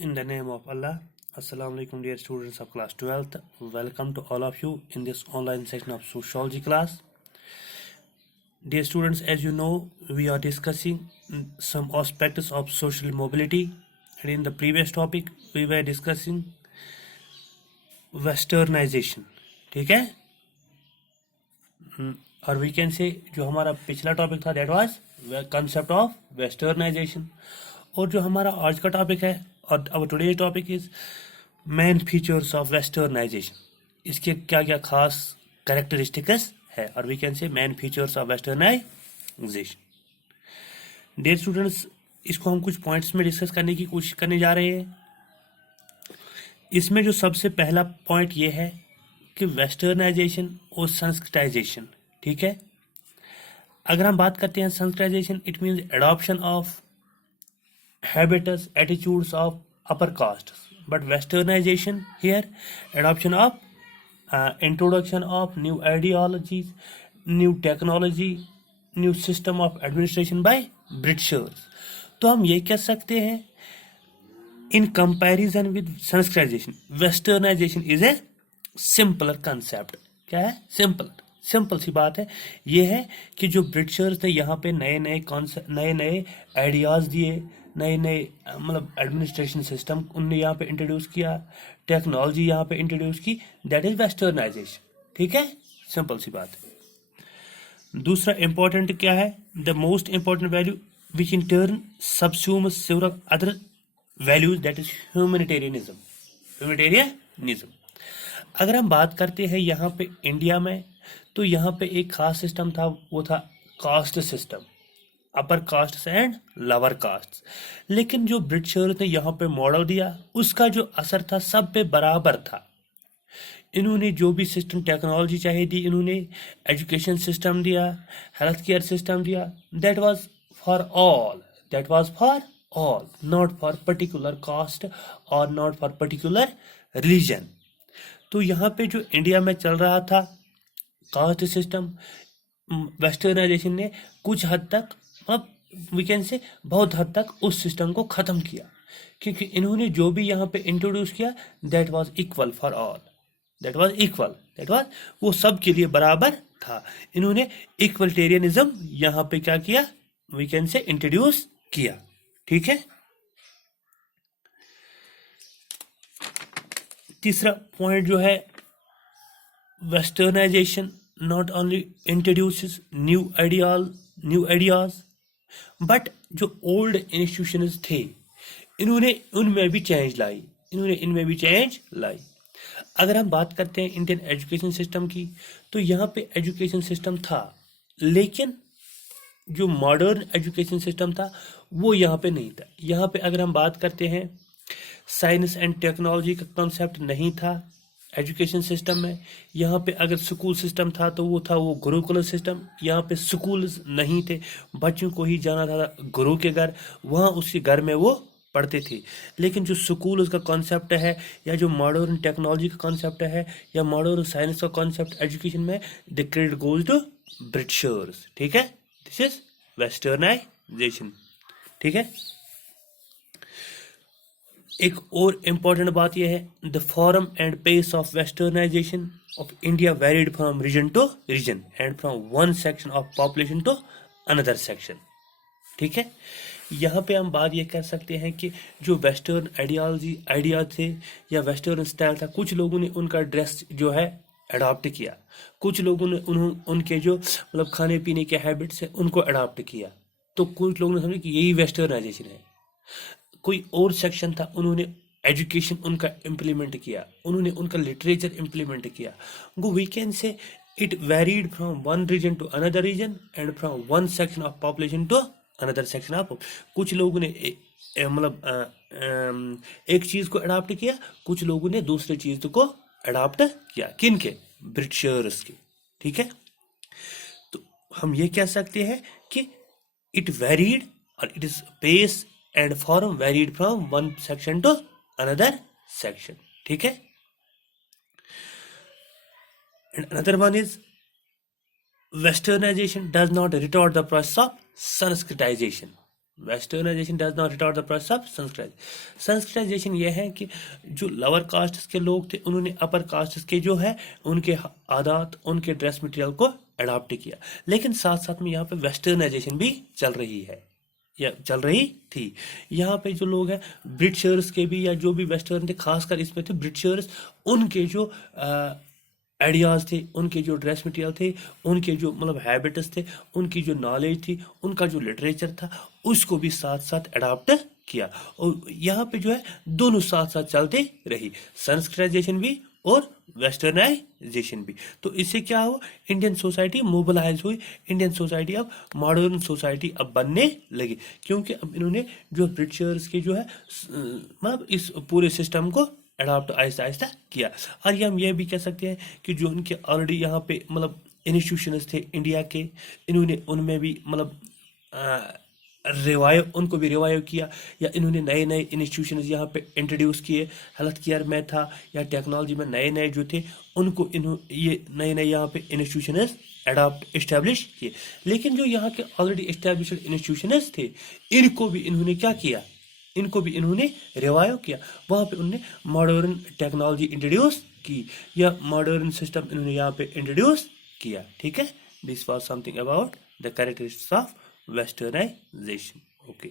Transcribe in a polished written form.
In the name of Allah, Assalamu alaikum dear students of class 12th. Welcome to all of you in this online section of sociology class. Dear students, as you know, we are discussing some aspects of social mobility. And in the previous topic, we were discussing westernization. ठीक है? और we can से जो हमारा पिछला topic था that was concept of westernization, और जो हमारा आज का टॉपिक है और अब today topic is main features of westernization, इसके क्या क्या खास कैरेक्टरिस्टिक्स है, और we can say main features of westernization. Dear students, इसको हम कुछ पॉइंट्स में डिस्कस करने की कोशिश करने जा रहे हैं। इसमें जो सबसे पहला पॉइंट ये है कि वेस्टर्नाइजेशन और संस्कृताइजेशन, ठीक है। अगर हम बात करते हैं sanskritization, it means adoption of habits attitudes of upper caste, but westernization here adoption of introduction of new ideologies, new technology, new system of administration by Britishers. तो हम ये कह सकते हैं in comparison with sanskritization, westernization is a simpler concept. क्या है? Simple सी बात है। ये है कि जो ब्रिटिशर्स ने यहाँ पे नए नए आइडियाज दिए, नए मतलब एडमिनिस्ट्रेशन सिस्टम उनने यहाँ पे इंट्रोड्यूस किया, टेक्नोलॉजी यहाँ पे इंट्रोड्यूस की, दैट इज वेस्टर्नाइजेशन। ठीक है, सिंपल सी बात है। दूसरा इंपॉर्टेंट क्या है? The most important value which in turn subsumes several other values, that is humanitarianism. अगर हम बात करते हैं यहाँ पे इंडिया में, तो यहाँ पे एक खास सिस्टम था, वो था caste system, upper caste and lower caste. लेकिन जो ब्रिटिशर्स ने यहाँ पे मॉडल दिया, उसका जो असर था सब पे बराबर था। इन्होंने जो भी सिस्टम टेक्नोलॉजी चाहिए दी, इन्होंने एजुकेशन सिस्टम दिया, हेल्थ केयर सिस्टम दिया, that was for all, not for particular caste और नॉट फॉर पर्टिकुलर रिलीजन। तो यहाँ पे जो इंडिया में चल रहा था कास्ट सिस्टम, वेस्टर्नाइजेशन ने कुछ हद तक, अब वी कैन से बहुत हद तक उस सिस्टम को ख़त्म किया, क्योंकि इन्होंने जो भी यहाँ पे इंट्रोड्यूस किया that was equal for all, that was वो सब के लिए बराबर था। इन्होंने इक्वलिटेरियनिज्म यहाँ पे क्या किया, वी कैन से इंट्रोड्यूस किया। ठीक है। तीसरा पॉइंट जो है, westernization not only introduces new ideas, but जो ओल्ड इंस्टीट्यूशंस थे इन्होंने इनमें भी चेंज लाई। अगर हम बात करते हैं इंडियन एजुकेशन सिस्टम की, तो यहाँ पे एजुकेशन सिस्टम था, लेकिन जो मॉडर्न एजुकेशन सिस्टम था वो यहाँ पे नहीं था। यहाँ पे अगर हम बात करते हैं, साइंस एंड टेक्नोलॉजी का कॉन्सेप्ट नहीं था एजुकेशन सिस्टम में। यहाँ पे अगर स्कूल सिस्टम था तो वो था वो गुरुकुल सिस्टम। यहाँ पे स्कूल नहीं थे, बच्चों को ही जाना था गुरु के घर, वहाँ उसके घर में वो पढ़ते थे। लेकिन जो स्कूल उसका कॉन्सेप्ट है, या जो मॉडर्न टेक्नोलॉजी का कॉन्सेप्ट है, या मॉडर्न साइंस का कॉन्सेप्ट एजुकेशन में, the credit goes to Britishers. ठीक है, दिस इज वेस्टर्नाइजेशन। ठीक है। एक और इम्पॉर्टेंट बात यह है, the form and pace of westernization of India varied from region to region and from one section of population to another section. ठीक है। यहाँ पे हम बात ये कर सकते हैं कि जो वेस्टर्न आइडिया थे या वेस्टर्न स्टाइल था, कुछ लोगों ने उनका ड्रेस जो है अडॉप्ट किया, कुछ लोगों ने उनके जो मतलब खाने पीने के हैबिट्स है उनको अडॉप्ट किया, तो कुछ लोगों ने समझा कि यही वेस्टर्नाइजेशन है। कोई और सेक्शन था, उन्होंने एजुकेशन उनका इम्प्लीमेंट किया, उन्होंने उनका लिटरेचर इम्प्लीमेंट किया। Go we can say it varied from one region to another region and from one section of population to another section of. कुछ लोगों ने मतलब एक चीज़ को अडॉप्ट किया, कुछ लोगों ने दूसरे चीज़ को अडॉप्ट किया। किन के? ब्रिटिशर्स के। ठीक है। तो हम ये कह सकते हैं कि इट वेरीड और it is pace and form varied from one section to another section. ठीक है। And another one is westernization does not retard the process of sanskritization. Westernization does not retard the process of sanskritization. Sanskritization यह है कि जो lower castes के लोग थे उन्होंने अपर कास्ट्स के जो है उनके आदात, उनके ड्रेस मटेरियल को अडॉप्ट किया, लेकिन साथ साथ में यहाँ पे वेस्टर्नाइजेशन भी चल रही है या चल रही थी। यहाँ पे जो लोग हैं ब्रिटिशर्स के भी या जो भी वेस्टर्न थे, खासकर इसमें थे ब्रिटिशर्स, उनके जो आइडियाज़ थे, उनके जो ड्रेस मटेरियल थे, उनके जो मतलब हैबिट्स थे, उनकी जो नॉलेज थी, उनका जो लिटरेचर था, उसको भी साथ साथ अडॉप्ट किया। और यहाँ पे जो है दोनों साथ साथ चलते रही, संस्कृताइजेशन भी और वेस्टर्नाइजेशन भी। तो इससे क्या हुआ, इंडियन सोसाइटी मोबिलाइज हुई, इंडियन सोसाइटी अब मॉडर्न सोसाइटी अब बनने लगी, क्योंकि अब इन्होंने जो ब्रिटिशर्स के जो है मतलब इस पूरे सिस्टम को अडॉप्ट आहिस्ता आहिस्ता किया। और ये हम ये भी कह सकते हैं कि जो उनके ऑलरेडी यहाँ पे मतलब इंस्टीट्यूशंस थे इंडिया के, इन्होंने उनमें भी मतलब रिवाइव, उनको भी रिवाइव किया, या इन्होंने नए नए इंस्टीट्यूशंस यहाँ पे इंट्रोड्यूस किए। हेल्थ केयर में था या टेक्नोलॉजी में नए नए जो थे उनको ये नए नए यहाँ पे इंस्टीट्यूशंस अडॉप्ट इस्टेब्लिश किए। लेकिन जो यहाँ के ऑलरेडी इस्टेब्लिश्ड इंस्टीट्यूशंस थे, इनको भी इन्होंने क्या किया, इनको भी इन्होंने रिवाइव किया। वहाँ पे उन्होंने मॉडर्न टेक्नोलॉजी इंट्रोड्यूस की या मॉडर्न सिस्टम इन्होंने यहाँ पे इंट्रोड्यूस किया। ठीक है, this was something about the characteristics of westernization. Okay.